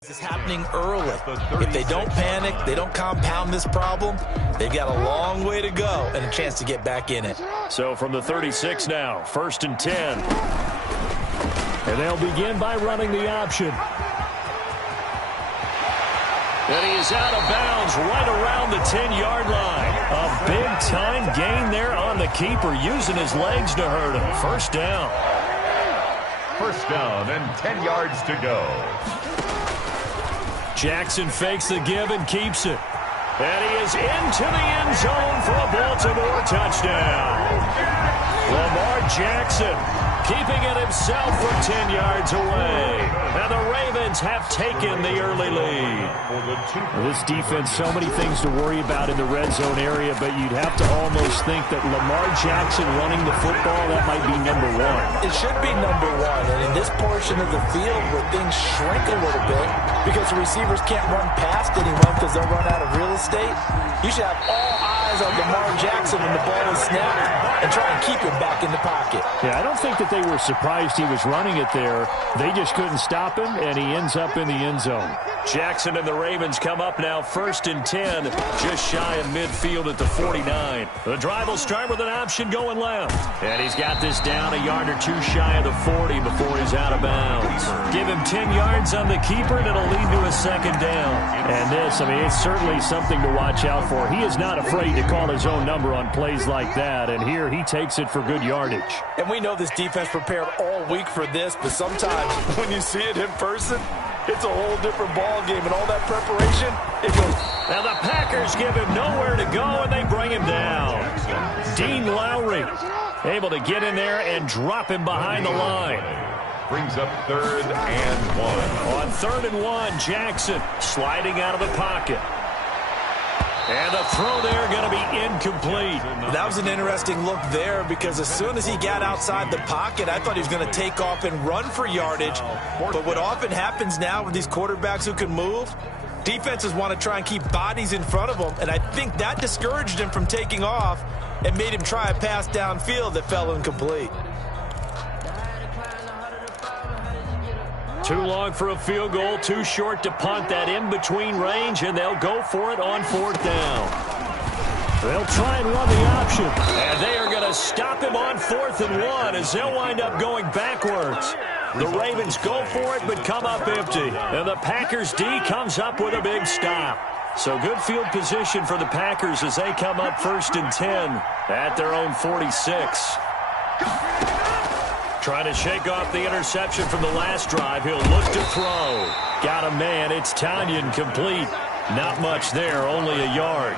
This is happening early. If they don't panic, they don't compound this problem, they've got a long way to go and a chance to get back in it. So from the 36 now, 1st and 10. And they'll begin by running the option. And he is out of bounds right around the 10-yard line. A big-time gain there on the keeper, using his legs to hurt him. First down. First down and 10 yards to go. Jackson fakes the give and keeps it. And he is into the end zone for a Baltimore touchdown. Lamar Jackson keeping it himself from 10 yards away. And the Ravens have taken the early lead. This defense, so many things to worry about in the red zone area, but you'd have to almost think that Lamar Jackson running the football, that might be number one. It should be number one. And in this portion of the field where things shrink a little bit because the receivers can't run past anyone because they'll run out of real estate, you should have all eyes on Lamar Jackson when the ball is snapped and try and keep him back in the pocket. Yeah, I don't think that they were surprised he was running it there. They just couldn't stop him, and he ends up in the end zone. Jackson and the Ravens come up now 1st and 10, just shy of midfield at the 49. The drive will start with an option going left. And he's got this down a yard or two shy of the 40 before he's out of bounds. Give him 10 yards on the keeper, and it'll lead to a second down. And this, I mean, it's certainly something to watch out for. He is not afraid to call his own number on plays like that, and here he takes it for good yardage. And we know this defense prepared all week for this, but sometimes when you see it in person, it's a whole different ball game, and all that preparation, it goes. Now the Packers give him nowhere to go, and they bring him down. Dean Lowry able to get in there and drop him behind the line. Brings up 3rd and 1. On 3rd and 1, Jackson sliding out of the pocket. And the throw there going to be incomplete. That was an interesting look there because as soon as he got outside the pocket, I thought he was going to take off and run for yardage. But what often happens now with these quarterbacks who can move, defenses want to try and keep bodies in front of them, and I think that discouraged him from taking off and made him try a pass downfield that fell incomplete. Too long for a field goal, too short to punt that in-between range, and they'll go for it on 4th down. They'll try and run the option, and they are going to stop him on 4th and 1 as they'll wind up going backwards. The Ravens go for it but come up empty, and the Packers D comes up with a big stop. So good field position for the Packers as they come up 1st and 10 at their own 46. Trying to shake off the interception from the last drive. He'll look to throw. Got a man. It's Tanyan complete. Not much there, only a yard.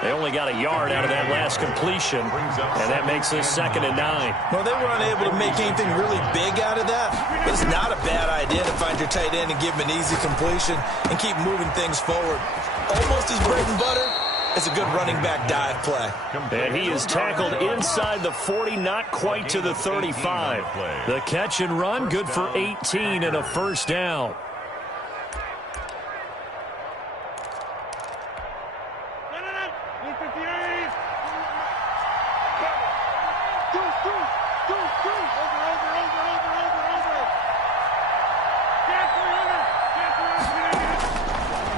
They only got a yard out of that last completion, and that makes this 2nd and 9. Well, they were unable to make anything really big out of that, but it's not a bad idea to find your tight end and give him an easy completion and keep moving things forward. Almost his bread and butter. It's a good running back dive play. And he is tackled inside the 40, not quite to the 35. The catch and run, good for 18 and a first down.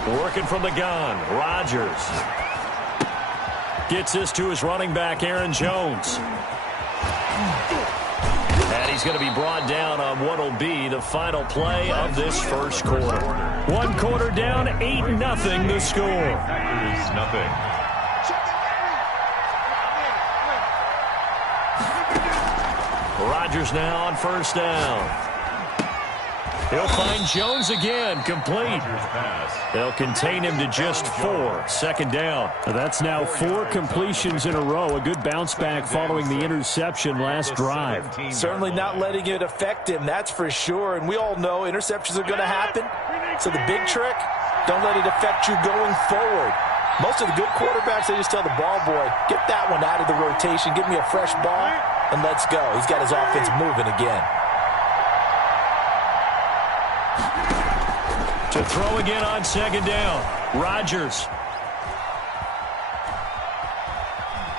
Working from the gun, Rodgers. Gets this to his running back, Aaron Jones. And he's going to be brought down on what will be the final play of this first quarter. 1 quarter down, 8-0 the score. Packers nothing. Rodgers now on 1st down. He'll find Jones again, complete. They'll contain him to just 4, 2nd down. That's now 4 completions in a row. A good bounce back following the interception last drive. Certainly not letting it affect him, that's for sure. And we all know interceptions are going to happen. So the big trick, don't let it affect you going forward. Most of the good quarterbacks, they just tell the ball boy, get that one out of the rotation, give me a fresh ball, and let's go. He's got his offense moving again. To throw again on 2nd down. Rodgers.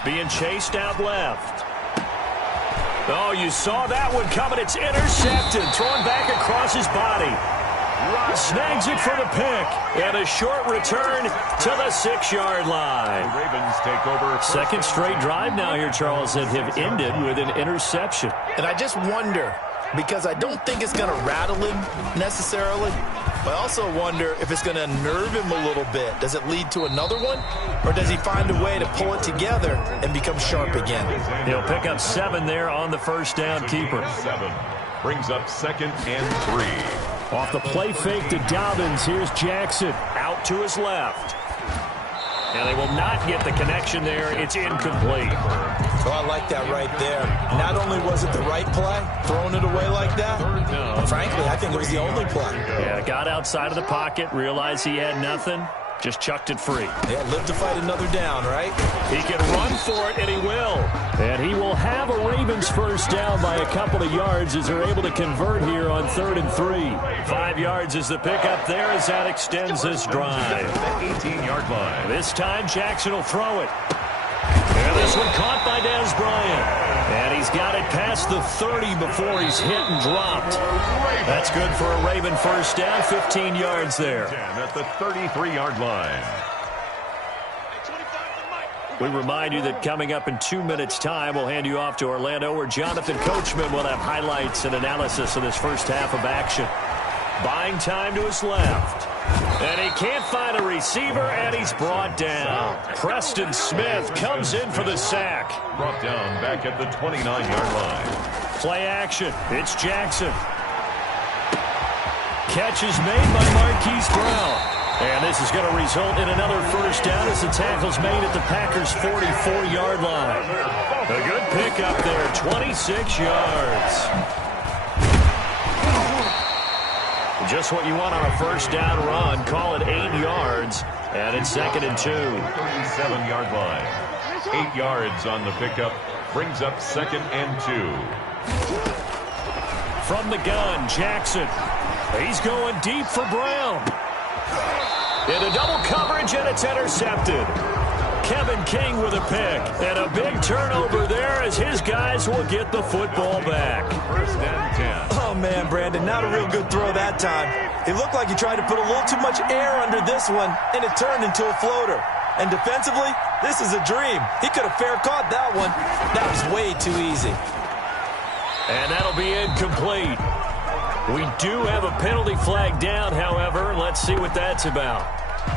Being chased out left. Oh, you saw that one coming. It's intercepted. Thrown back across his body. Snags finds it for the pick. And a short return to the 6-yard line. The Ravens take over. Second straight drive now here, Charles, that have ended with an interception. And I just wonder, because I don't think it's going to rattle him necessarily, but I also wonder if it's going to unnerve him a little bit. Does it lead to another one? Or does he find a way to pull it together and become sharp again? He'll pick up 7 there on the first down keeper. 7 brings up 2nd and 3. Off the play fake to Dobbins, here's Jackson. Out to his left. And they will not get the connection there. It's incomplete. Oh, I like that right there. Not only was it the right play, throwing it away like that, but frankly, I think it was the only play. Yeah, got outside of the pocket, realized he had nothing, just chucked it free. Yeah, live to fight another down, right? He can run for it, and he will. And he will have a Ravens first down by a couple of yards as they're able to convert here on 3rd and 3. 5 yards is the pickup there as that extends this drive. The 18-yard line. This time Jackson will throw it. And this one caught by Dez Bryant. And he's got it past the 30 before he's hit and dropped. That's good for a Raven first down, 15 yards there. At the 33-yard line. We remind you that coming up in 2 minutes' time, we'll hand you off to Orlando, where Jonathan Coachman will have highlights and analysis of this first half of action. Buying time to his left. And he can't find a receiver, and he's brought down. Preston Smith comes in for the sack. Brought down back at the 29-yard line. Play action. It's Jackson. Catch is made by Marquise Brown. And this is going to result in another first down as the tackle's made at the Packers' 44-yard line. A good pickup there, 26 yards. Just what you want on a first down run. Call it 8 yards, and it's 2nd and 2. 37-yard line. 8 yards on the pickup. Brings up 2nd and 2. From the gun, Jackson. He's going deep for Brown. Into double coverage, and it's intercepted. Kevin King with a pick. And a big turnover there as his guys will get the football back. 1st and 10. Oh, man, Brandon, not a real good throw that time. It looked like he tried to put a little too much air under this one, and it turned into a floater. And defensively, this is a dream. He could have fair caught that one. That was way too easy. And that'll be incomplete. We do have a penalty flag down, however. Let's see what that's about.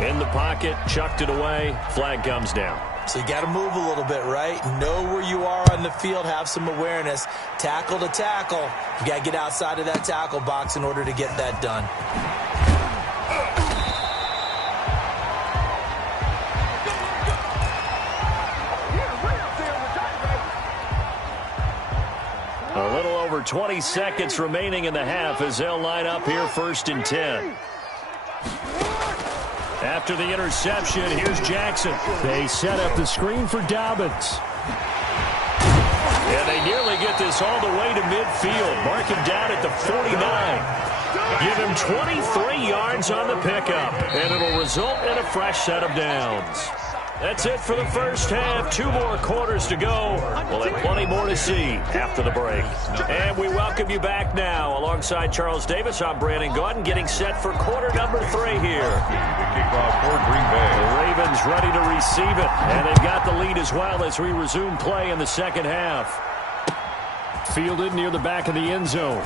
In the pocket, chucked it away, flag comes down. So you got to move a little bit, right? Know where you are on the field, have some awareness. Tackle to tackle. You got to get outside of that tackle box in order to get that done. A little over 20 seconds remaining in the half as they'll line up here 1st and 10. After the interception, here's Jackson. They set up the screen for Dobbins. And they nearly get this all the way to midfield. Mark him down at the 49. Give him 23 yards on the pickup. And it'll result in a fresh set of downs. That's it for the first half. 2 more quarters to go. We'll have plenty more to see after the break. And we welcome you back now. Alongside Charles Davis, I'm Brandon Gordon, getting set for quarter number 3 here. The kickoff for Green Bay. The Ravens ready to receive it. And they've got the lead as well as we resume play in the second half. Fielded near the back of the end zone.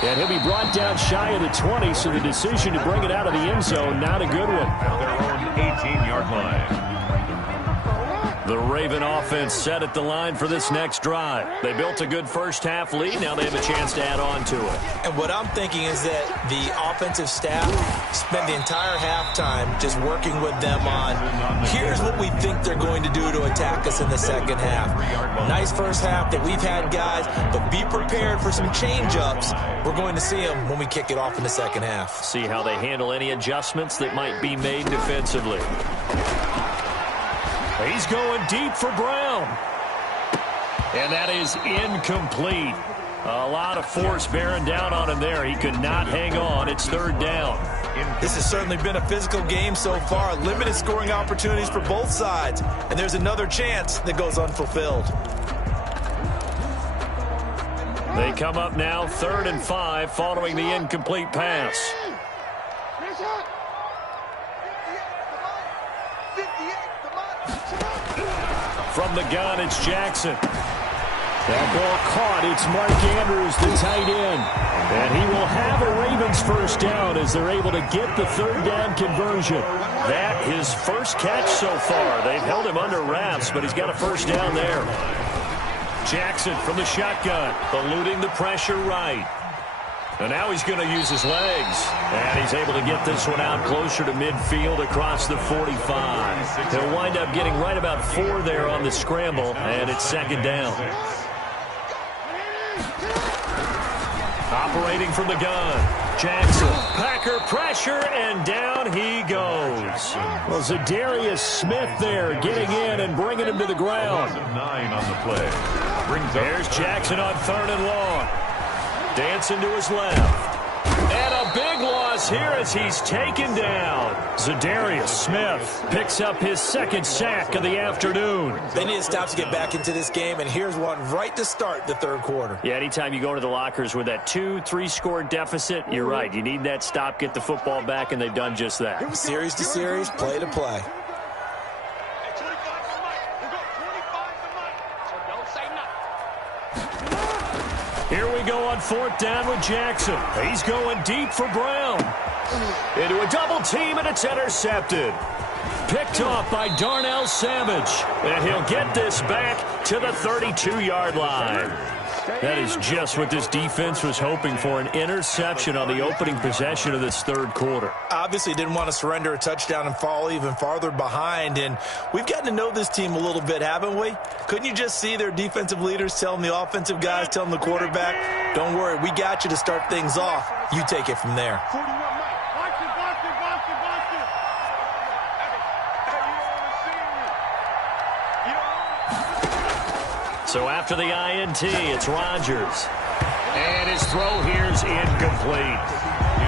And he'll be brought down shy of the 20, so the decision to bring it out of the end zone, not a good one. Their own 18-yard line. The Raven offense set at the line for this next drive. They built a good first half lead. Now they have a chance to add on to it. And what I'm thinking is that the offensive staff spent the entire halftime just working with them on, here's what we think they're going to do to attack us in the second half. Nice first half that we've had, guys, but be prepared for some change-ups. We're going to see them when we kick it off in the second half. See how they handle any adjustments that might be made defensively. He's going deep for Brown. And that is incomplete. A lot of force bearing down on him there. He could not hang on. It's 3rd down. This has certainly been a physical game so far. Limited scoring opportunities for both sides. And there's another chance that goes unfulfilled. They come up now 3rd and 5 following the incomplete pass. From the gun, it's Jackson. That ball caught. It's Mark Andrews, the tight end. And he will have a Ravens first down as they're able to get the third down conversion. That his first catch so far. They've held him under wraps, but he's got a first down there. Jackson from the shotgun, eluding the pressure right. And now he's going to use his legs. And he's able to get this one out closer to midfield across the 45. He'll wind up getting right about 4 there on the scramble, and it's second down. Operating from the gun, Jackson. Packer pressure, and down he goes. Well, Zadarius Smith there getting in and bringing him to the ground. 9 on the play. There's Jackson on 3rd and long. Dancing to his left. And a big loss here as he's taken down. Zadarius Smith picks up his second sack of the afternoon. They need to stop to get back into this game, and here's one right to start the third quarter. Yeah, anytime you go to the lockers with that 2-3 score deficit, you're right. You need that stop, get the football back, and they've done just that. Series to series, play to play. Here we go on 4th down with Jackson. He's going deep for Brown. Into a double team, and it's intercepted. Picked off by Darnell Savage. And he'll get this back to the 32-yard line. That is just what this defense was hoping for, an interception on the opening possession of this third quarter. Obviously didn't want to surrender a touchdown and fall even farther behind, and we've gotten to know this team a little bit, haven't we? Couldn't you just see their defensive leaders telling the offensive guys, telling the quarterback, don't worry, we got you to start things off. You take it from there. So after the INT, it's Rodgers. And his throw here's incomplete.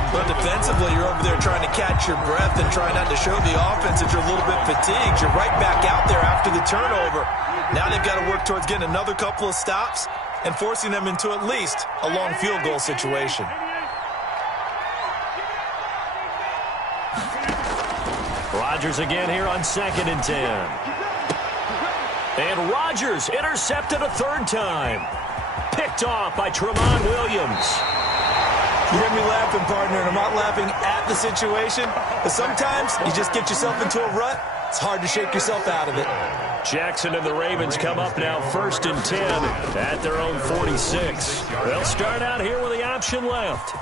But defensively, you're over there trying to catch your breath and try not to show the offense that you're a little bit fatigued. You're right back out there after the turnover. Now they've got to work towards getting another couple of stops and forcing them into at least a long field goal situation. Rodgers again here on 2nd and 10. And Rodgers intercepted a 3rd time. Picked off by Tramon Williams. You hear me laughing, partner, and I'm not laughing at the situation, but sometimes you just get yourself into a rut. It's hard to shake yourself out of it. Jackson and the Ravens come up now 1st and 10 at their own 46. They'll start out here with the option left.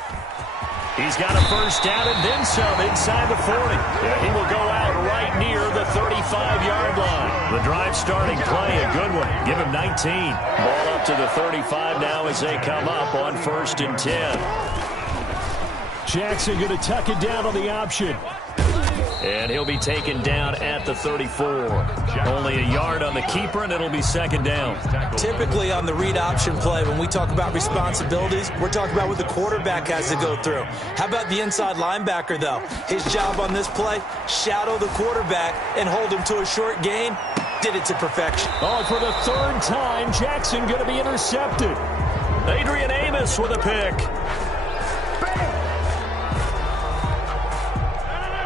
He's got a first down and then some inside the 40. Yeah, he will go out right near the 35-yard line. The drive starting play, a good one. Give him 19. Ball up to the 35 now as they come up on 1st and 10. Jackson going to tuck it down on the option. And he'll be taken down at the 34. Only a yard on the keeper, and it'll be 2nd down. Typically on the read option play, when we talk about responsibilities, we're talking about what the quarterback has to go through. How about the inside linebacker, though? His job on this play, shadow the quarterback and hold him to a short gain. Did it to perfection. Oh, for the 3rd time, Jackson going to be intercepted. Adrian Amos with a pick.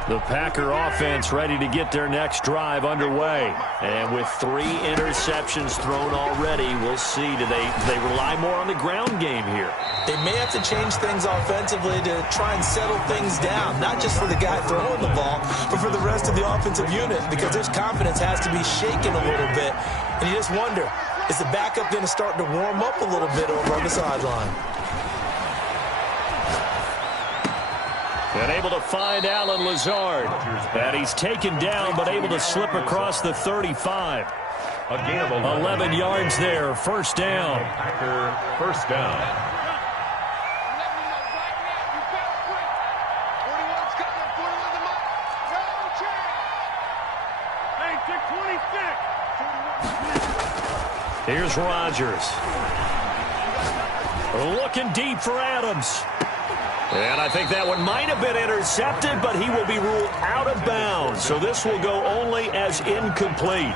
The Packer offense ready to get their next drive underway. And with 3 interceptions thrown already, we'll see. Do they rely more on the ground game here? They may have to change things offensively to try and settle things down, not just for the guy throwing the ball, but for the rest of the offensive unit, because their confidence has to be shaken a little bit. And you just wonder, is the backup going to start to warm up a little bit over on the sideline? And able to find Alan Lazard. And he's taken down, but able to slip across the 35. A gain of 11 yards there, 1st down. Packer first down. Here's Rodgers. Looking deep for Adams. And I think that one might have been intercepted, but he will be ruled out of bounds. So this will go only as incomplete.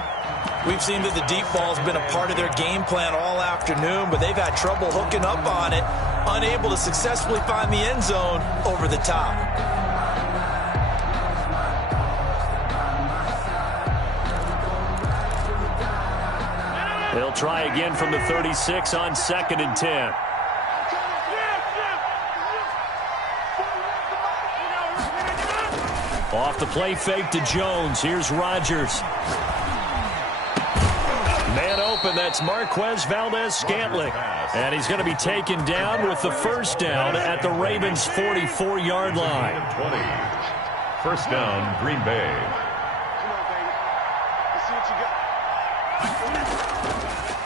We've seen that the deep ball's been a part of their game plan all afternoon, but they've had trouble hooking up on it, unable to successfully find the end zone over the top. They'll try again from the 36 on 2nd and 10. Off the play fake to Jones. Here's Rodgers. Man open, that's Marquez Valdez-Scantling. And he's going to be taken down with the first down at the Ravens' 44-yard line. 20. First down, Green Bay.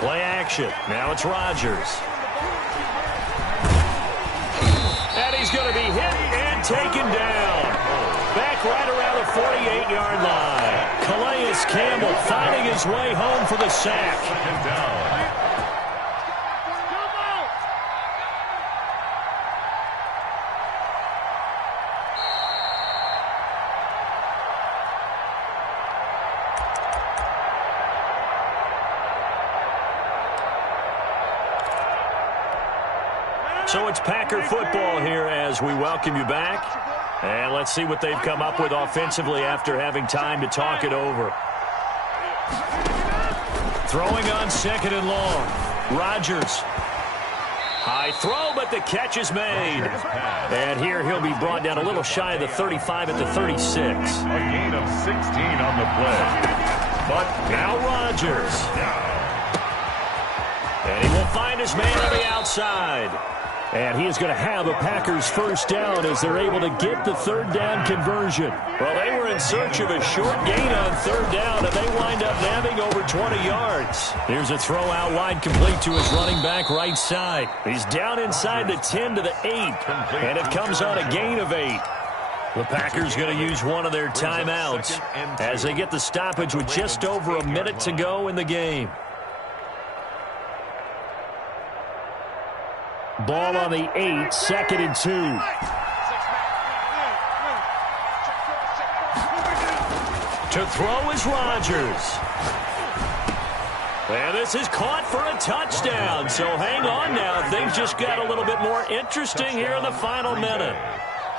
Play action. Now it's Rodgers. And he's going to be hit and taken down. Back right around the 48-yard line. Calais Campbell finding his way home for the sack. Second down. So it's Packer football here as we welcome you back. And let's see what they've come up with offensively after having time to talk it over. Throwing on 2nd and long. Rodgers. High throw, but the catch is made. And here he'll be brought down a little shy of the 35 at the 36. A gain of 16 on the play. But now Rodgers. And he will find his man on the outside. And he is going to have a Packers first down as they're able to get the 3rd down conversion. Well, they were in search of a short gain on 3rd down, and they wind up nabbing over 20 yards. Here's a throw out wide complete to his running back right side. He's down inside the 10 to the 8, and it comes on a gain of 8. The Packers going to use one of their timeouts as they get the stoppage with just over a minute to go in the game. Ball on the 8, 2nd and 2. To throw is Rodgers. And this is caught for a touchdown. So hang on now. Things just got a little bit more interesting here in the final minute.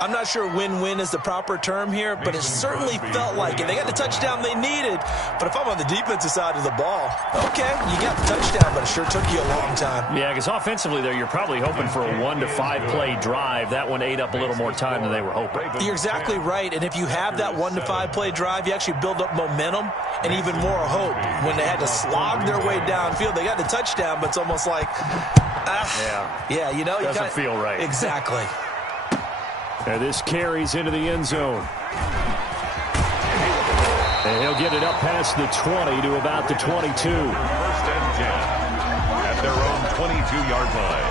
I'm not sure win-win is the proper term here, but it certainly felt like it. They got the touchdown they needed, but if I'm on the defensive side of the ball, okay, you got the touchdown, but it sure took you a long time. Yeah, because offensively there, you're probably hoping for a 1 to 5 play drive. That one ate up a little more time than they were hoping. You're exactly right, and if you have that 1 to 5 play drive, you actually build up momentum and even more hope. When they had to slog their way downfield, they got the touchdown, but it's almost like, yeah, you know, doesn't feel right. Exactly. And this carries into the end zone. And he'll get it up past the 20 to about the 22. First and 10 at their own 22-yard line.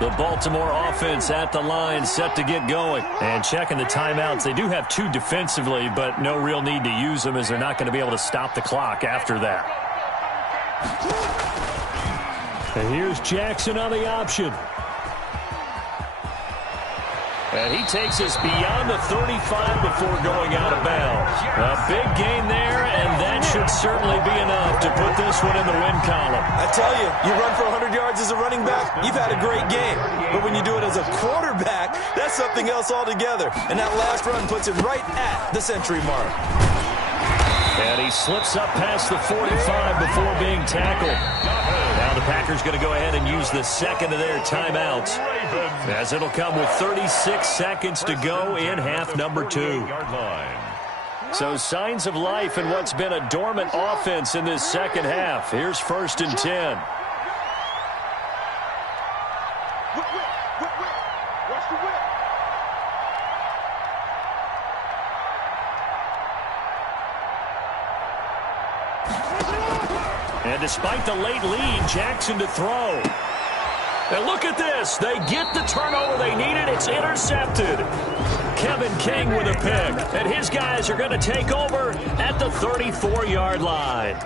The Baltimore offense at the line, set to get going. And checking the timeouts. They do have 2 defensively, but no real need to use them as they're not going to be able to stop the clock after that. And here's Jackson on the option. And he takes us beyond the 35 before going out of bounds. A big gain there, and that should certainly be enough to put this one in the win column. I tell you, you run for 100 yards as a running back, you've had a great game. But when you do it as a quarterback, that's something else altogether. And that last run puts it right at the century mark. And he slips up past the 45 before being tackled. Now the Packers going to go ahead and use the second of their timeouts, as it'll come with 36 seconds to go in half number 2. So signs of life in what's been a dormant offense in this second half. Here's 1st and 10. And despite the late lead, Jackson to throw. And look at this. They get the turnover they needed. It's intercepted. Kevin King with a pick. And his guys are going to take over at the 34-yard line.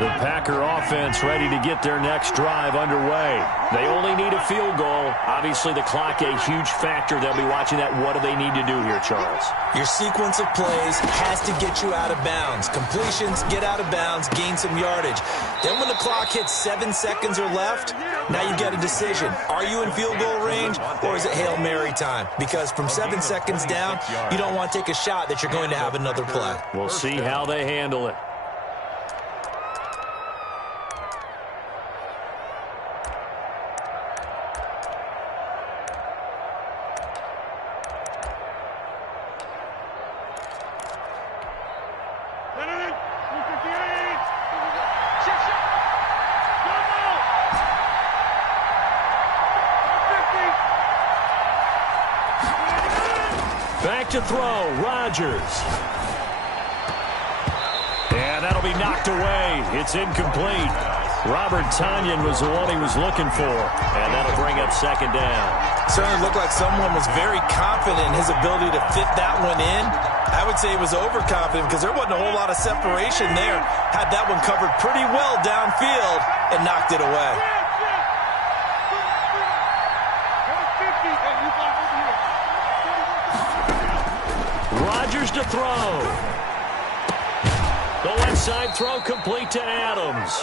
The Packer offense ready to get their next drive underway. They only need a field goal. Obviously, the clock a huge factor. They'll be watching that. What do they need to do here, Charles? Your sequence of plays has to get you out of bounds. Completions, get out of bounds, gain some yardage. Then when the clock hits 7 seconds or left, now you get a decision. Are you in field goal range, or is it Hail Mary time? Because from 7 seconds down, you don't want to take a shot that you're going to have another play. We'll see how they handle it. Back to throw, Rodgers. And that'll be knocked away. It's incomplete. Robert Tonyan was the one he was looking for. And that'll bring up second down. Certainly looked like someone was very confident in his ability to fit that one in. I would say he was overconfident because there wasn't a whole lot of separation there. Had that one covered pretty well downfield and knocked it away. Rodgers to throw. The left side throw complete to Adams.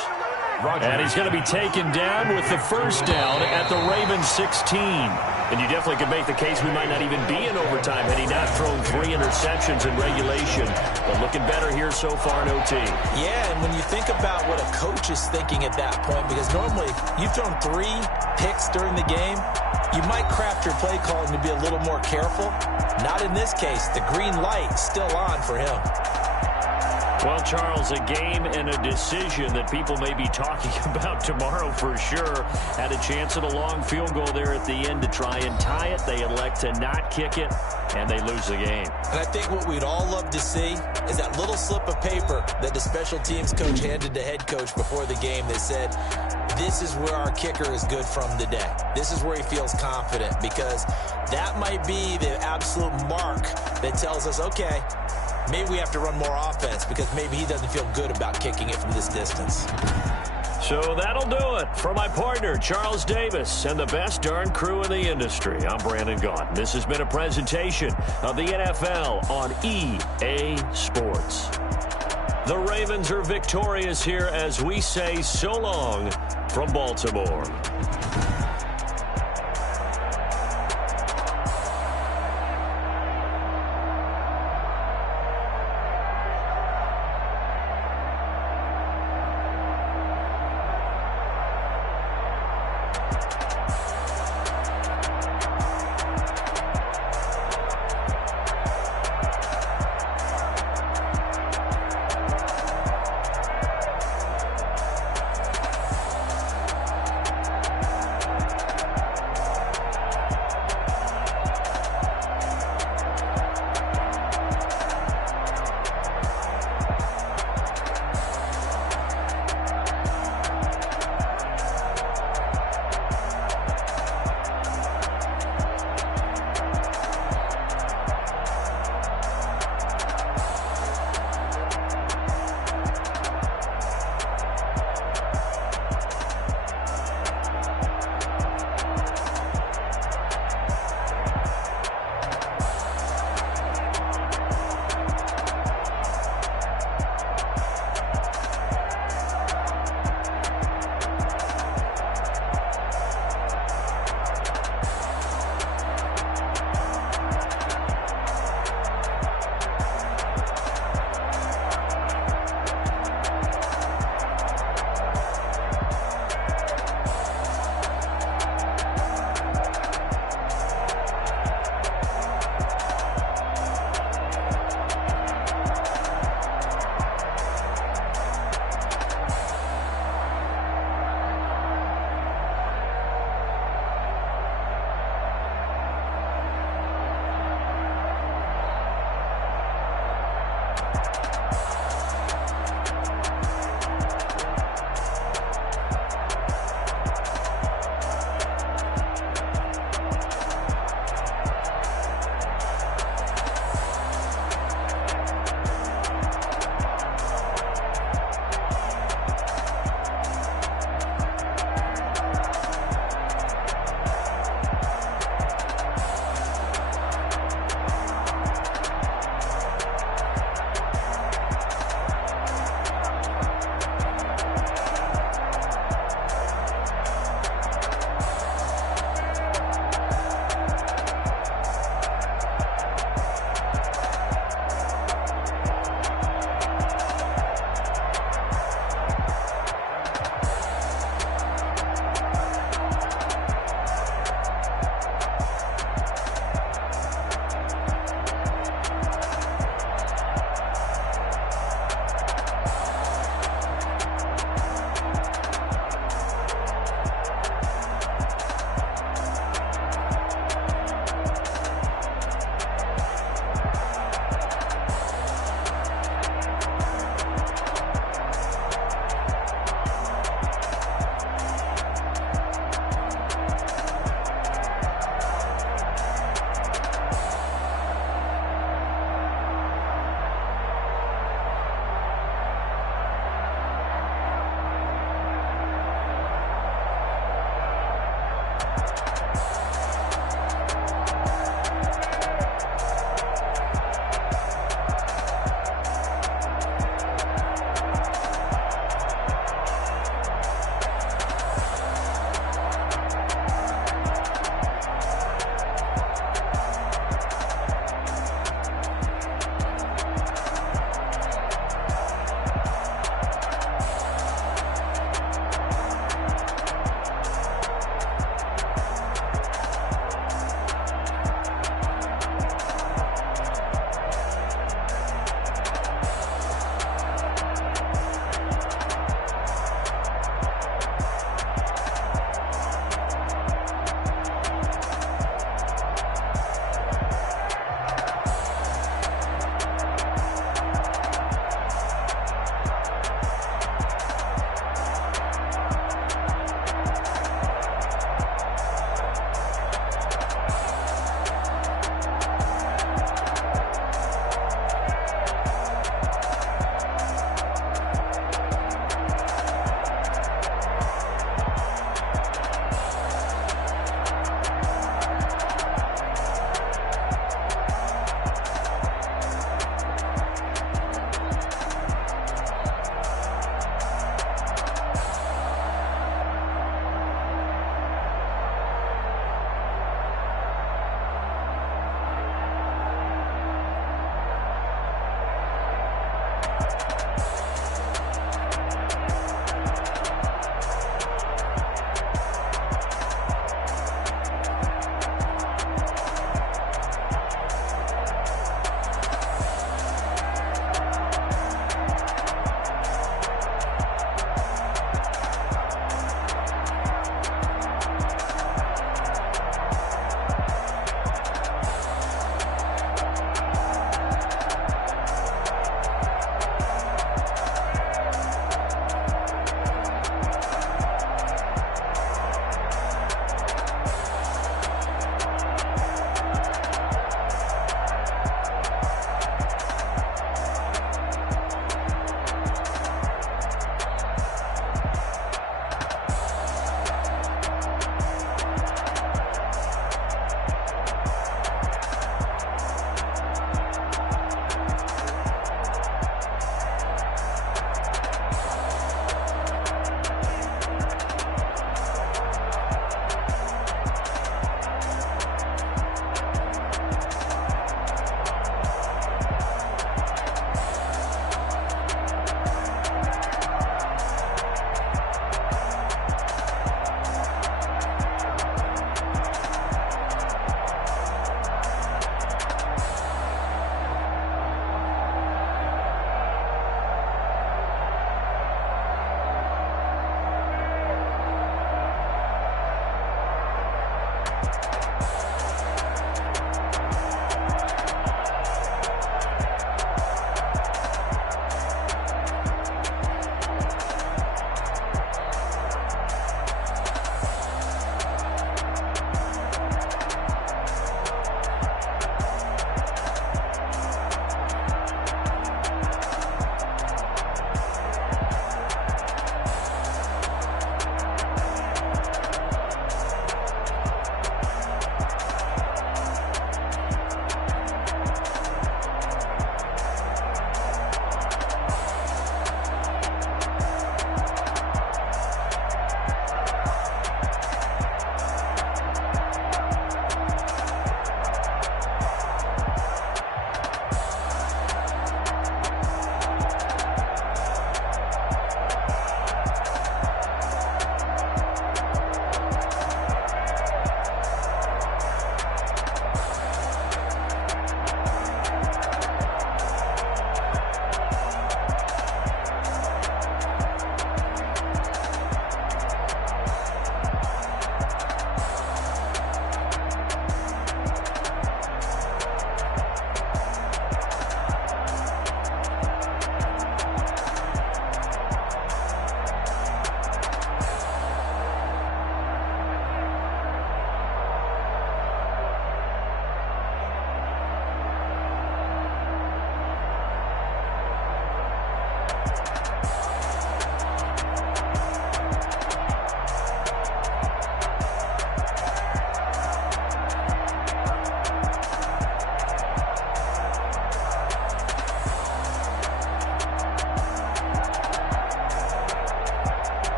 And he's going to be taken down with the first down at the Ravens 16. And you definitely could make the case we might not even be in overtime had he not thrown 3 interceptions in regulation. But looking better here so far in OT. Yeah, and when you think about what a coach is thinking at that point, because normally you've thrown 3 picks during the game, you might craft your play calling to be a little more careful. Not in this case. The green light still on for him. Well, Charles, a game and a decision that people may be talking about tomorrow for sure. Had a chance at a long field goal there at the end to try and tie it. They elect to not kick it, and they lose the game. And I think what we'd all love to see is that little slip of paper that the special teams coach handed the head coach before the game that said, this is where our kicker is good from today. This is where he feels confident, because that might be the absolute mark that tells us, okay, maybe we have to run more offense because maybe he doesn't feel good about kicking it from this distance. So that'll do it for my partner, Charles Davis, and the best darn crew in the industry. I'm Brandon Gaughan. This has been a presentation of the NFL on EA Sports. The Ravens are victorious here as we say so long from Baltimore.